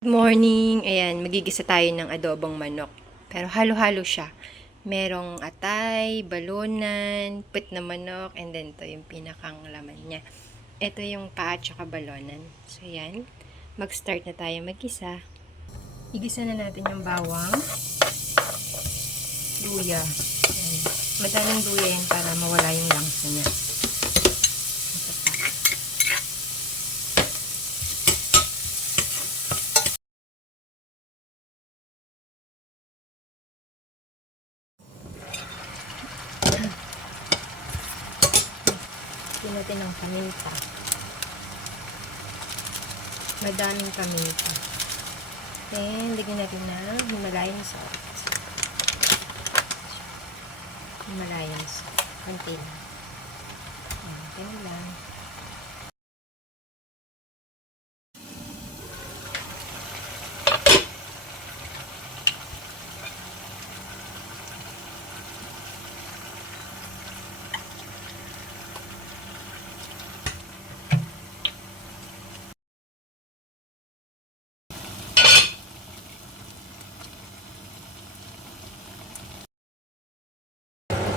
Good morning! Ayan, magigisa tayo ng adobong manok. Pero halo-halo siya. Merong atay, balunan, put na manok, and then to yung pinakang laman niya. Ito yung paa at saka balunan. So, ayan. Mag-start na tayo magisa. Igisa na natin yung bawang, luya. Ayan. Madaming luya yan para mawala yung langsa niya. Ito pa. Lagyan natin ng paminta. Madaming paminta. Then, lagyan natin ng Himalayan salt. Himalayan salt. Konti lang. Ayan lang.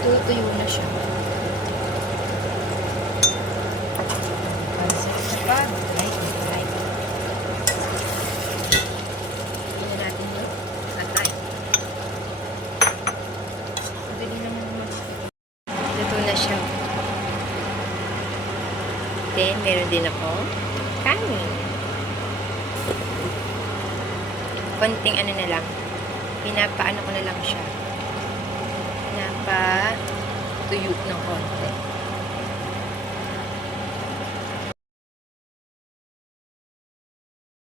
Tutuyo na siya. Pansit na pa. Like. Tingnan natin yung atay. Madali naman naman. Luto na siya. Then, meron din ako kanin. Konting ano na lang. Pinapaano ko na lang siya. Pinapatuyo ng konti.